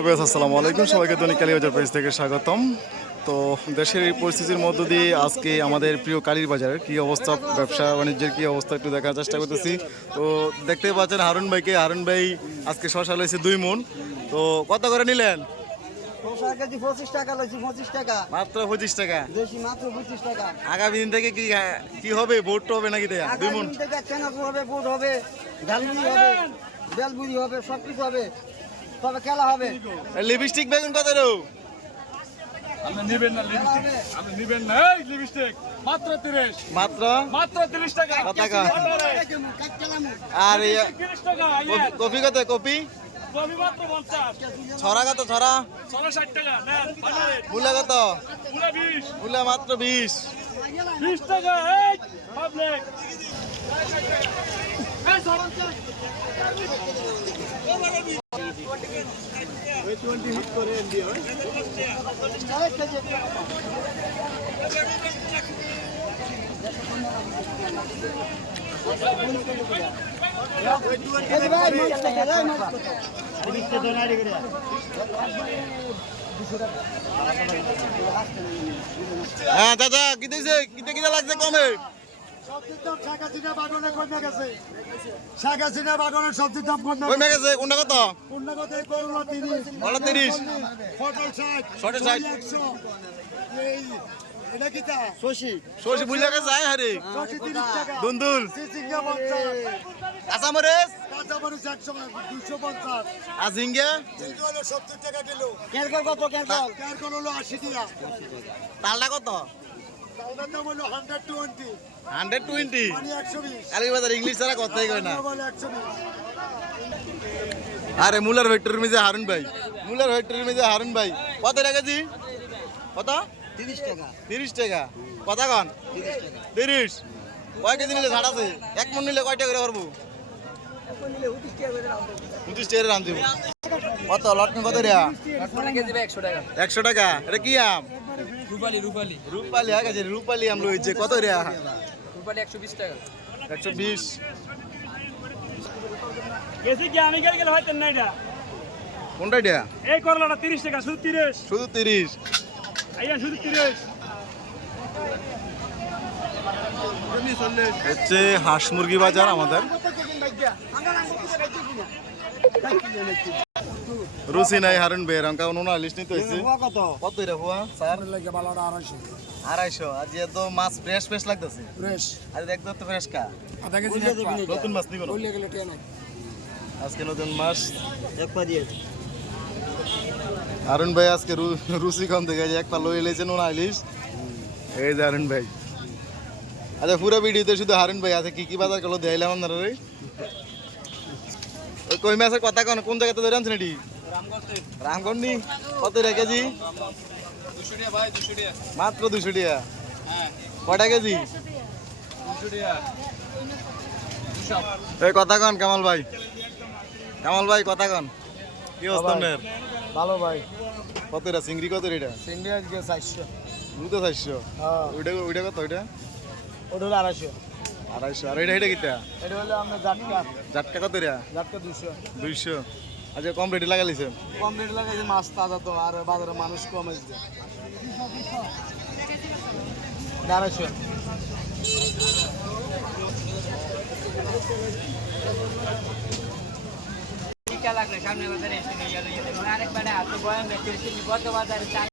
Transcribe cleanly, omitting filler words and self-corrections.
আসসালামু আলাইকুম, সবাইকে দৈনিক কালীবাজার পেজ থেকে স্বাগতম। তো দেশের এই পরিস্থিতির মধ্য দিয়ে আজকে আমাদের প্রিয় কালীর বাজারের কী অবস্থা, ব্যবসা বাণিজ্যের কী অবস্থা একটু দেখার চেষ্টা করতেছি। তো দেখতেই পাচ্ছেন হারুন ভাইকে। হারুন ভাই আজকে শশা লইছে 2 মণ। তো কত করে নিলেন? কেজি 25 টাকা লইছি, 25 টাকা মাত্র 25 টাকা। দেশি মাত্র 25 টাকা। আগামী দিন থেকে কি হবে? ভোট হবে নাকি? দেয়া 2 মণ থেকে চেনাপুর হবে, বুট হবে, ঝালমুড়ি হবে, বেলবুড়ি হবে, সব কিছু হবে, তবে খেলা হবে। লিপস্টিক বেগুন কত রে? আপনি নেবেন না লিপস্টিক? আপনি নেবেন না এই লিপস্টিক? মাত্র 30। মাত্র 30 টাকা। কত টাকা? আর 30 টাকা। কফি কত? কফি কবি মাত্র 50। ছড়া কত? ছড়া 60 টাকা। নেন পাবেন। মূলা কত? পুরো 20। মূলা মাত্র 20। 20 টাকা। এই পাবলিক। এই সরঞ্চ। হ্যাঁ চাচা, কি দিয়েছে? কিটা লাগছে কমে? সবজির দাম বাগানে কমে গেছে। শাক হাসিনা বাগানের সবজির দাম কমে গেছে। কোনটা কত? কত? করলা 30, করলা 30, পটল 60, পটল 60, 100। এটা কি তা? সরষে বুঝলে গেছে। আয় হারে 30 টাকা। দুন্দুল, চিচিঙ্গা 50, কাঁচামরিচ, কাঁচামরিচ 100, 250, আর ঝিঙ্গে চিংড়ি হলো 70 টাকা কিলো। ক্যারকল কত? ক্যারকল হলো 80 টাকা। তালটা কত? চাউলের দাম হলো 120, 120। মানে 120, কালীবাজার ইংলিশ ছাড়া কথাই কয় না। বলে 120। আরে মুলার ফ্যাক্টরির মেজে হারুন ভাই, মুলার ফ্যাক্টরির মেজে হারুন ভাই। কত টাকা জি? কত? 30 টাকা। 30 টাকা। কথা কন? 30। কয় কেজি নিলে ছাড় আছে? 1 মণ নিলে কয় টাকা করে পারবো? 25 টাকা রান দিব। কত লটকন কত রে? 100 টাকা। এটা কি আম? রূপালি আগে যে রূপালি আম লইছে কত রে? 120 টাকা। 120। এসে কি আমি গেলে হয়তো না এটা। কোনটা এটা? এই করলাটা 30 টাকা, শুধু 30। শুধু 30। আইয়া শুধু 30। হচ্ছে হাঁস মুরগি বাজার আমাদের। রুচি নাই হারুন ভাই, রঙকা 39 নিতে হয়েছে। কত? কত রে হুয়া স্যার? লাগে বালাটা 250। 250। আজ এত মাছ ফ্রেশ ফ্রেশ লাগতেছে। ফ্রেশ। আজ একদম তো ফ্রেশ কা। আধা কেজি নতুন মাছ নিব না বললে গেলে টেন নাই। আজকে নতুন মাছ। এক পা দিয়ে। হারুন ভাই আজকে রুচি কম দেখে এক পা লই এলেছেন 39। এই যে হারুন ভাই। আচ্ছা পুরো ভিডিওতে শুধু হারুন ভাই আছে। কি কি বাজার করলো দেখাইলাম আপনারা রে। ওই কই মাছের কথা কোন জায়গাতে ধরে আনছেন এটি? রামগন্ডি। কত রে কেজি? 200 টাকা ভাই, 200 টাকা। মাত্র 200 টাকা। হ্যাঁ, কটা কেজি? 200 টাকা। 200। এই কথা কন কামাল ভাই। কামাল ভাই কথা কন। কি অবস্থা আপনার? ভালো ভাই। কত রে চিংড়ি? কত রে এটা? চিংড়ি আজকে 400। দুটো 400। হ্যাঁ। ওইটা কত? ওইটা ওটা হলো 250। 250। আর এটা কিটা? এটা হলো আমরা জাটকা। জাটকা কত রে? জাটকা 200। 200। আচ্ছা কম রেটে লাগাইছে। কম রেট লাগাইছে, মাছ তাজা তো, আর বাজারে মানুষ কম আসবে। 250। লাগলে সামনে বাজারে এসে নিয়ে গেল আরেকবার হাতে বয়ান কত বাজারে